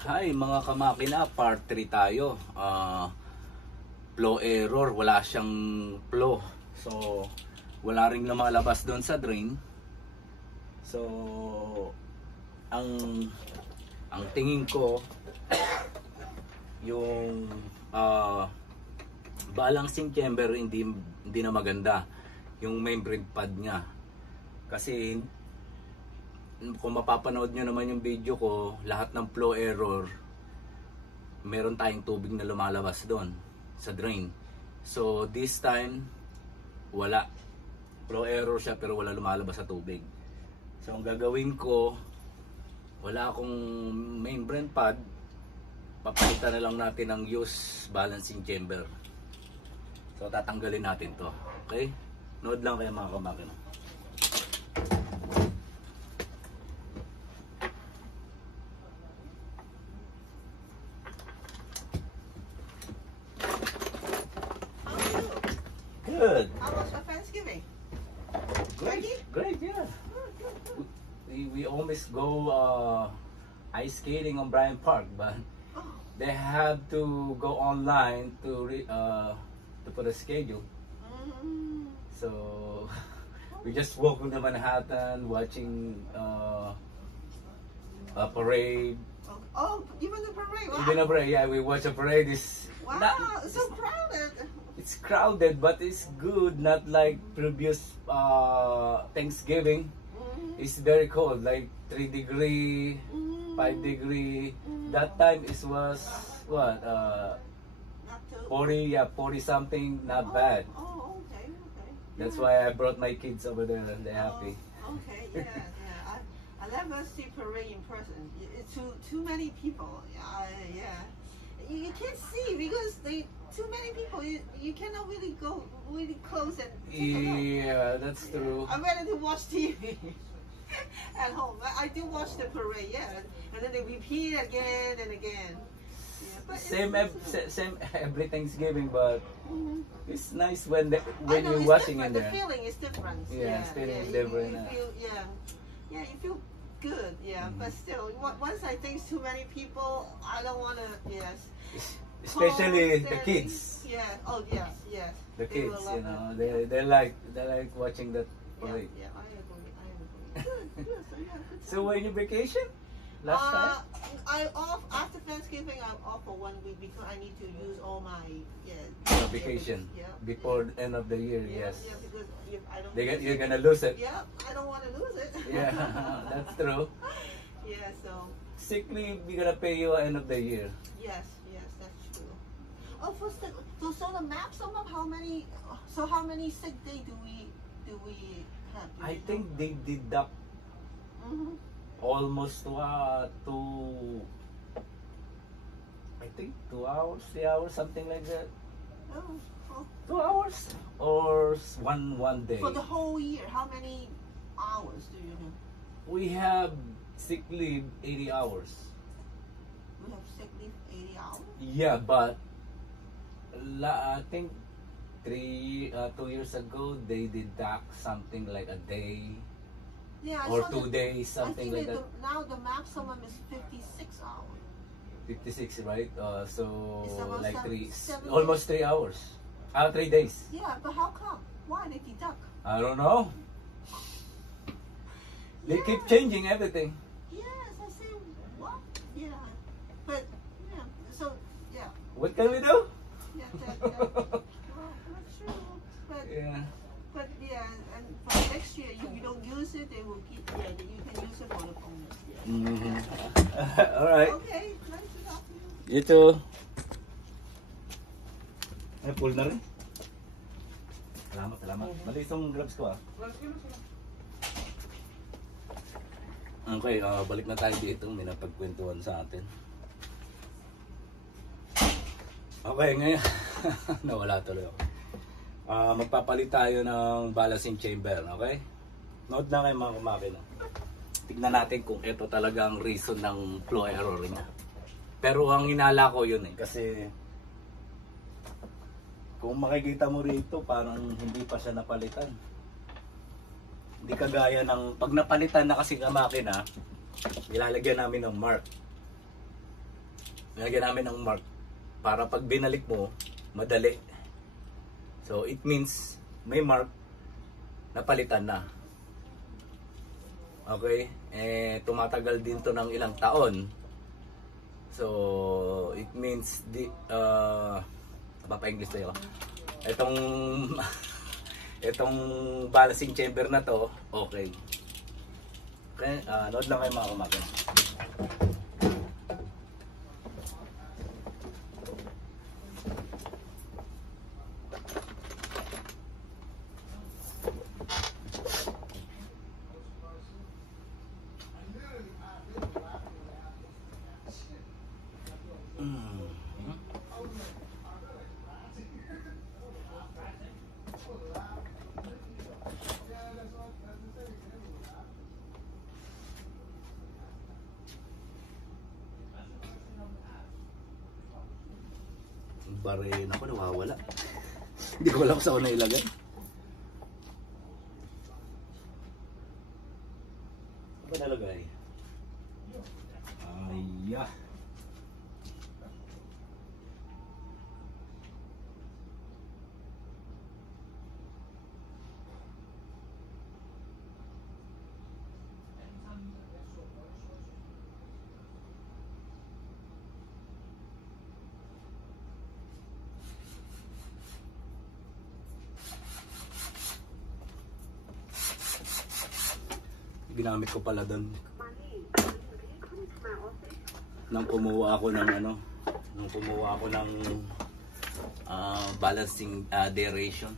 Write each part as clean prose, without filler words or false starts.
Hi mga kamakina, part 3 tayo. Flow error, wala siyang flow. So, wala ring lumalabas doon sa drain. So, ang tingin ko yung balancing chamber hindi na maganda. Yung membrane pad niya. Kasi kung mapapanood nyo naman yung video ko, lahat ng flow error, meron tayong tubig na lumalabas doon sa drain. So this time, wala. Flow error siya pero wala lumalabas sa tubig. So ang gagawin ko, wala akong membrane pad, papalitan na lang natin ng use balancing chamber. So tatanggalin natin to. Okay? Nood lang kayo mga kamakina. Good. How was your Thanksgiving? Great, yeah. We almost go ice skating on Bryant Park, but they have to go online to put a schedule. So we just walk on the Manhattan, watching a parade. Oh, even the parade. Wow. Even a parade, yeah. We watch a parade. Wow, it's so crowded. It's crowded, but it's good. Not like previous Thanksgiving. It's very cold, like 3 degree, 5 degree. That time it was what? Not too. 40, yeah, 40 something. Not bad. Oh, okay. That's why I brought my kids over there, and they're happy. Okay, yeah. I never see parade in person. It's too many people. Yeah. You can't see because too many people. You cannot really go really close and take a look. Yeah, that's true. I'm ready to watch TV at home. I do watch the parade, yeah, and then they repeat again and again. Yeah, but Same every Thanksgiving, but Mhm. it's nice when I know, you're it's watching in different. there. The feeling is different. Yeah, feeling is you different. feel, yeah, you feel good. Yeah, but still, once I think too many people, I don't want to. Yes. Especially the Standing. kids. Yeah. Oh yes. The They kids, will love you know, it. they like watching that Yeah, parade. yeah, I agree. Good. So, yeah, good So when you vacation last time? I off after Thanksgiving. I'm off for 1 week because I need to use all my Vacation Yeah. before the end of the year. Yeah, Yes, yeah, because if I don't. you're gonna lose it. Yeah, I don't want to lose it. Yeah, that's true. Yeah. So Sick leave, we're gonna pay you end of the year. yes, that's true. Oh, so the maximum how many? So how many sick day do we have? Do I we think they deduct know? almost I think 2 hours, 3 hours, something like that. Oh. 2 hours or one day. For the whole year, how many hours do you know? We have sick leave 80 hours. We have sick leave 80 hours. Yeah, but I think 2 years ago they deduct something like a day Yeah, or I saw 2 days, I something think like that. now the maximum is 56 hours. 56, right? So It's about like 7 almost 3 hours. 3 days. Yeah, but how come? Why they deduct? I don't know. They keep changing everything. Yes, I say what? Yeah, but yeah, so yeah, What can we do? well, not true, but Yeah. and for next year you don't use it, they will keep you can use it for the bonus. Yeah. All right. Okay, nice to talk to you. You too. Ay, full na rin. Salamat. Mali itong grabs ko Okay, balik na tayo dito. May napagkwentuhan sa atin. Okay, ngayon. Nawala tuloy ako. Magpapalit tayo ng balancing chamber, okay? Note na kayo mga kumakina. Tignan natin kung ito talaga ang reason ng flow error niya. Pero ang hinala ko yun kasi kung makikita mo rito parang hindi pa siya napalitan. Hindi kagaya ng pag napalitan na kasi ang makina, nilalagyan namin ng mark. Nilagyan namin ng mark para pag binalik mo, madali. So it means may mark na palitan na. Okay? Tumatagal din to ng ilang taon. So it means papa-English tayo. Itong balancing chamber na to, okay. Okay, nood lang kayo mga kumakin. Barin ako, nawawala. Hindi ko alam kung saan ko nailagay. Ano nalagay? Ayya. Ginamit ko pala doon nang kumuha ako ng balancing aeration.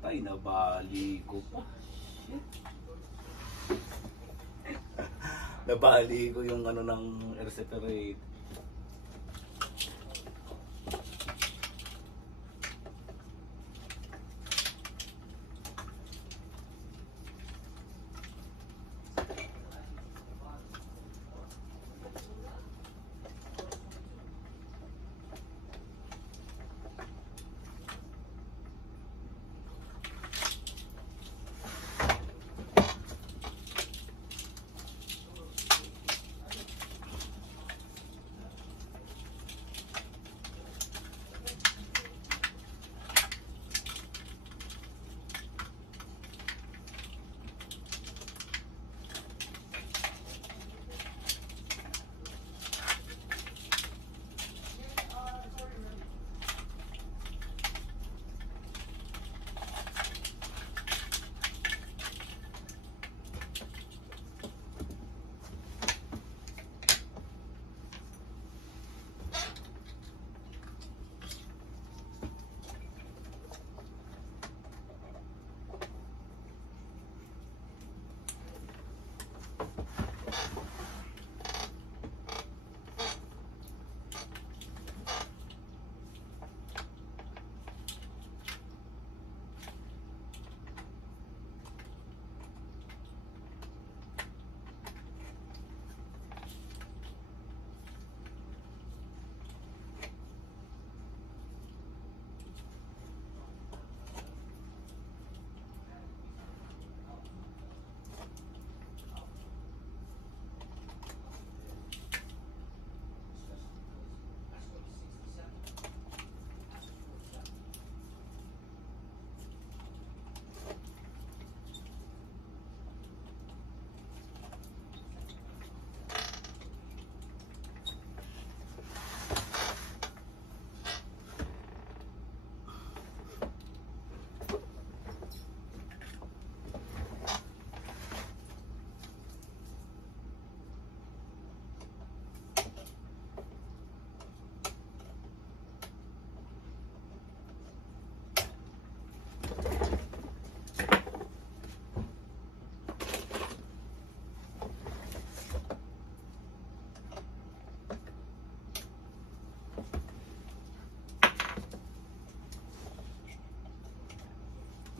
Patay, nabali ko pa. Shit. Nabali ko yung ano ng air separate.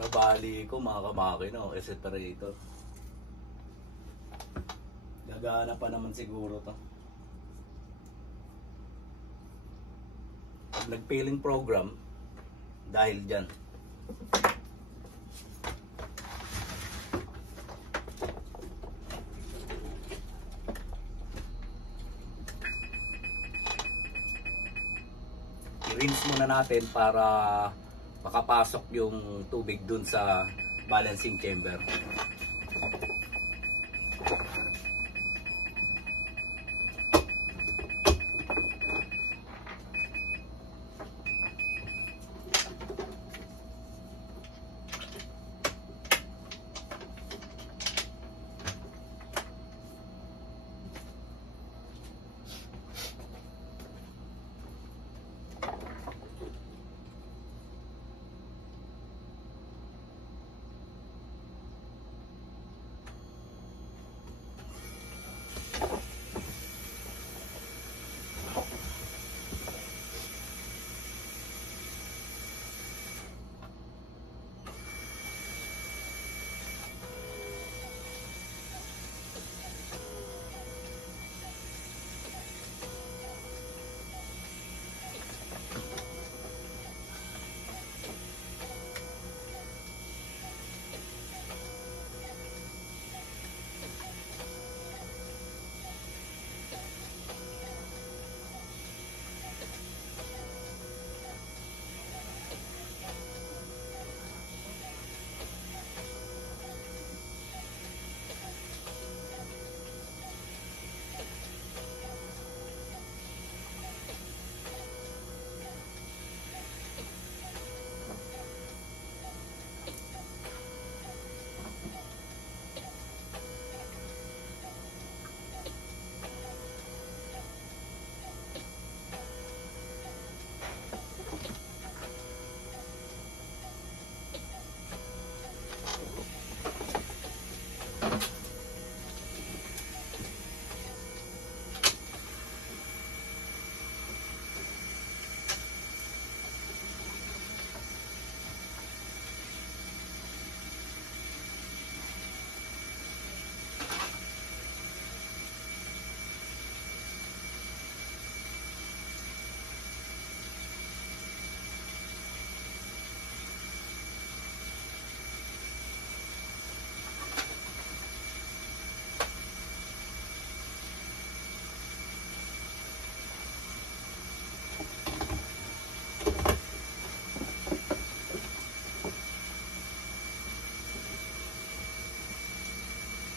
Nabali ko mga kamakina, air separator. Gagana pa naman siguro to. Pag nag-failing program, dahil dyan. I-rinse muna natin para makapasok yung tubig dun sa balancing chamber.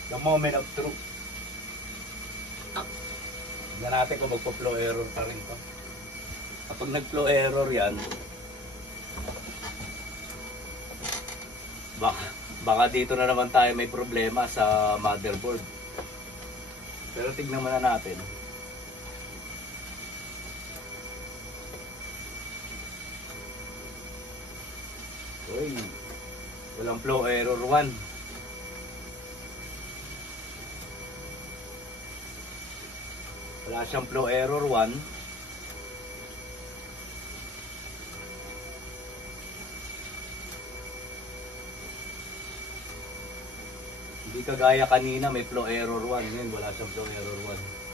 The moment of truth. Tignan natin kung magpa-flow error pa rin to. Kapag nag-flow error yan, baka dito na naman tayo may problema sa motherboard. Pero tignan muna natin. Uy, walang flow error 1. Wala siyang flow error 1. Hindi kagaya kanina may flow error 1. Ngayon wala siyang flow error 1.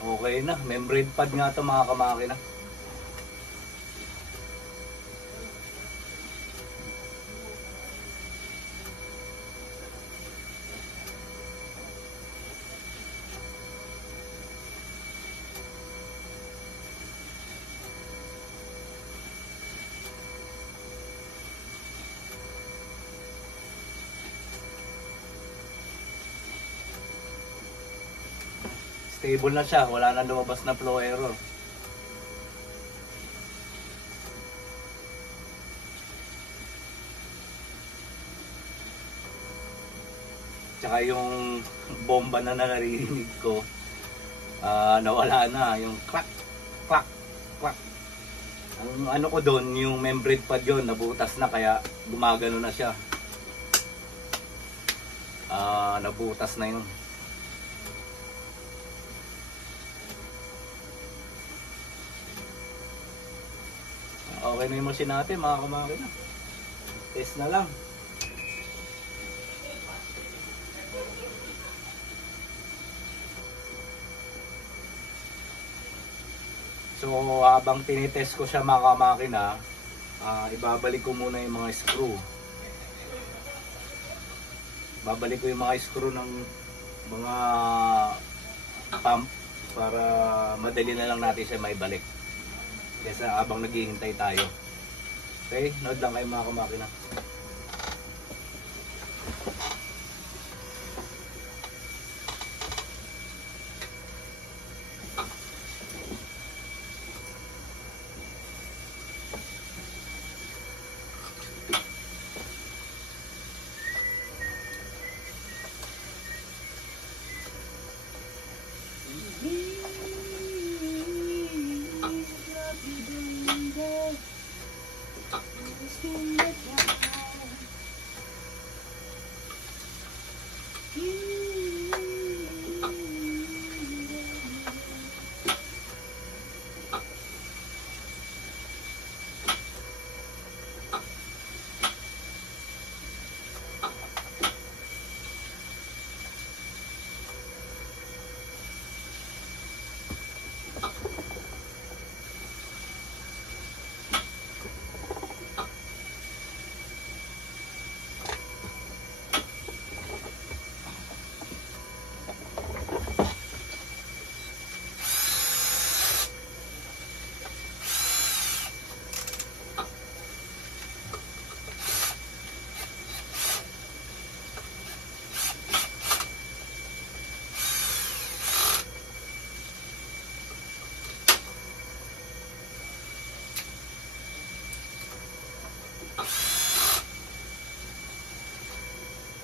Okay na, membrane pad nga ito mga kamakina. Stable na siya, wala nang lumabas na flow error. Tsaka yung bomba na naririnig ko, nawala na, yung crack, crack, crack. Ang ano ko doon, yung membrane pad yun, nabutas na kaya gumagano na siya. Nabutas na yun. Okay na yung machine natin mga kamakina. Test na lang. So habang tinitest ko siya mga kamakina, ibabalik ko muna yung mga screw. Babalik ko yung mga screw ng mga pump para madali na lang natin siya maibalik. Kesa habang naghihintay tayo. Okay, nood lang kayo mga kamakina.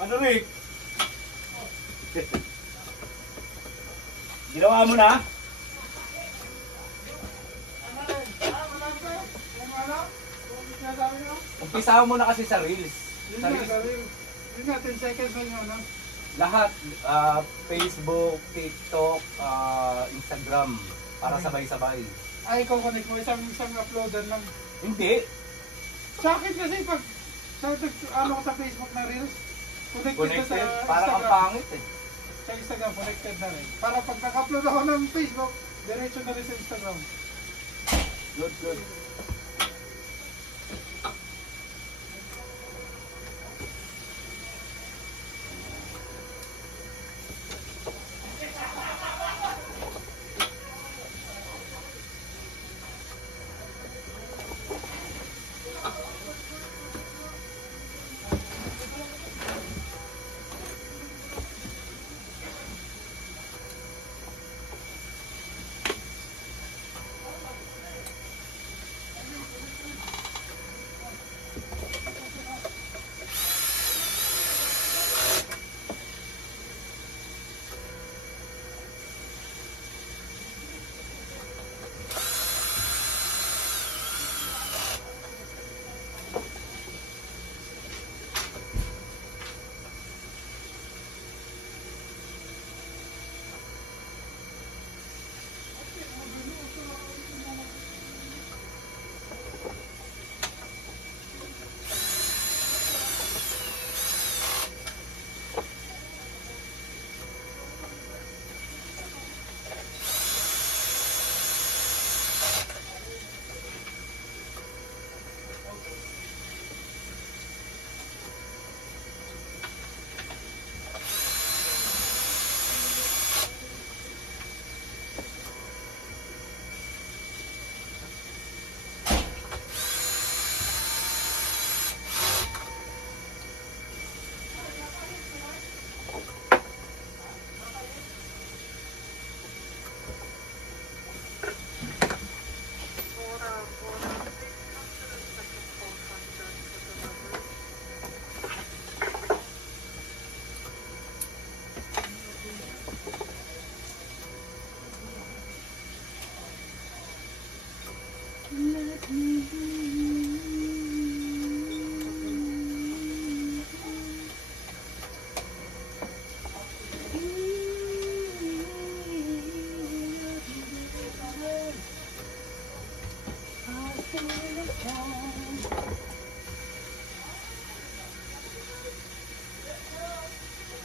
Ano Rick? Ginawa mo na? Umpisahan mo na kasi sa Reels. Sa Reels. Yun nga, 10 seconds na yun, no? Lahat, Facebook, TikTok, Instagram, para sabay-sabay. Ay, ikaw connect mo, isang uploader lang. Hindi. Sa akin kasi pag ano ko sa Facebook na Reels, connected Connected. na sa Parang ang Instagram. pangit eh. Sa Instagram, connected na rin. Para pag naka-upload ako ng Facebook, diretso na rin sa Instagram. Good, good.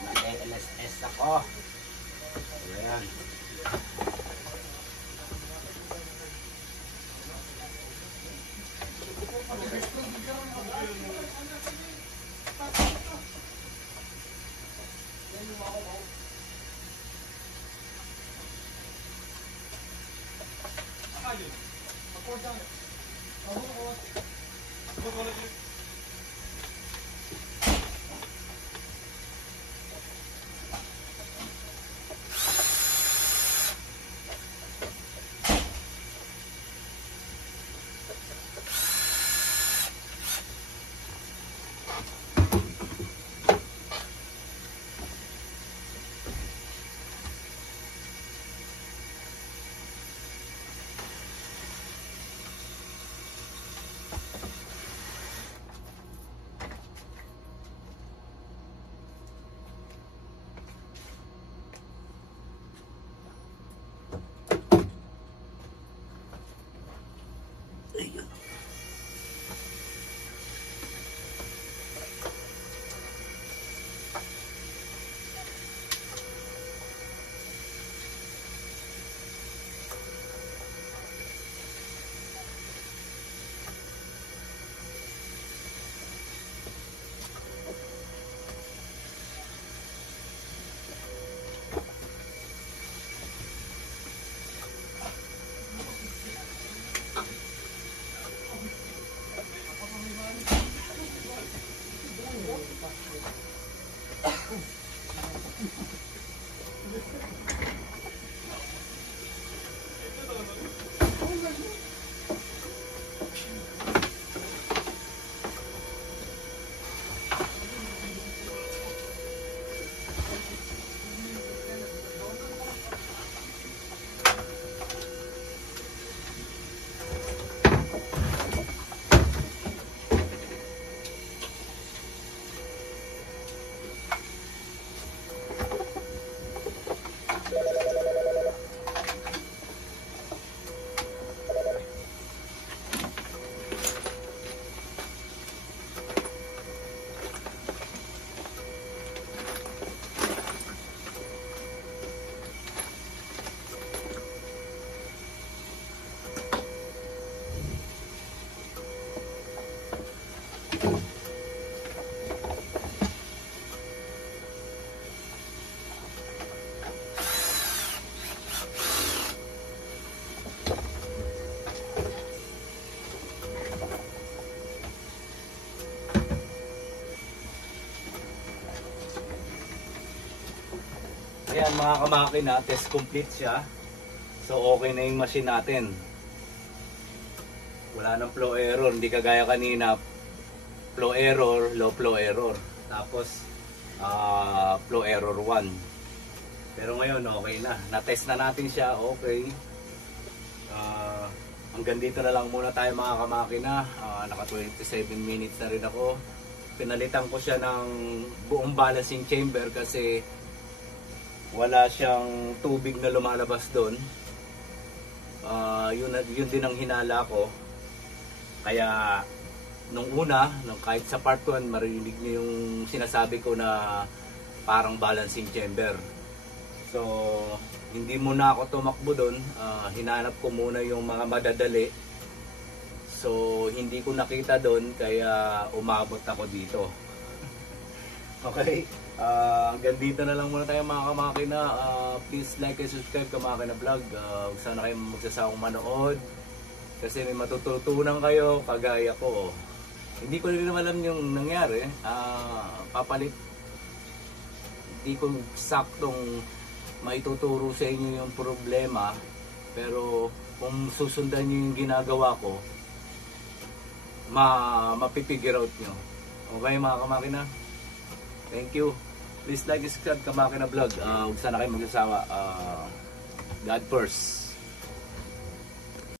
Nag-LSS ako. Ayan. Ayan mga kamakina, test complete siya. So okay na yung machine natin. Wala nang flow error, hindi kagaya kanina. Flow error, low flow error. Tapos flow error 1. Pero ngayon okay na. Na-test na natin siya, okay. Hanggang dito na lang muna tayo mga kamakina. Naka 27 minutes na rin ako. Pinalitan ko siya ng buong balancing chamber kasi wala siyang tubig na lumalabas doon. Yun din ang hinala ko. Kaya nung una, kahit sa part 1, marinig niyo yung sinasabi ko na parang balancing chamber. So, hindi muna ako tumakbo doon. Hinanap ko muna yung mga madadali. So, hindi ko nakita doon kaya umabot ako dito. Okay? Hanggang dito na lang muna tayo mga kamakina. Please like and subscribe Kamakina Vlog. Sana kayo magsasawang manood. Kasi may matututunan kayo kagaya ko. Hindi ko rin alam yung nangyari. Hindi ko saktong maituturo sa inyo yung problema. Pero kung susundan nyo yung ginagawa ko, mapipigure out nyo. Okay mga kamakina? Thank you. Please like and subscribe Kamakina Vlog. Huwag sana kayo magsasawa. God first.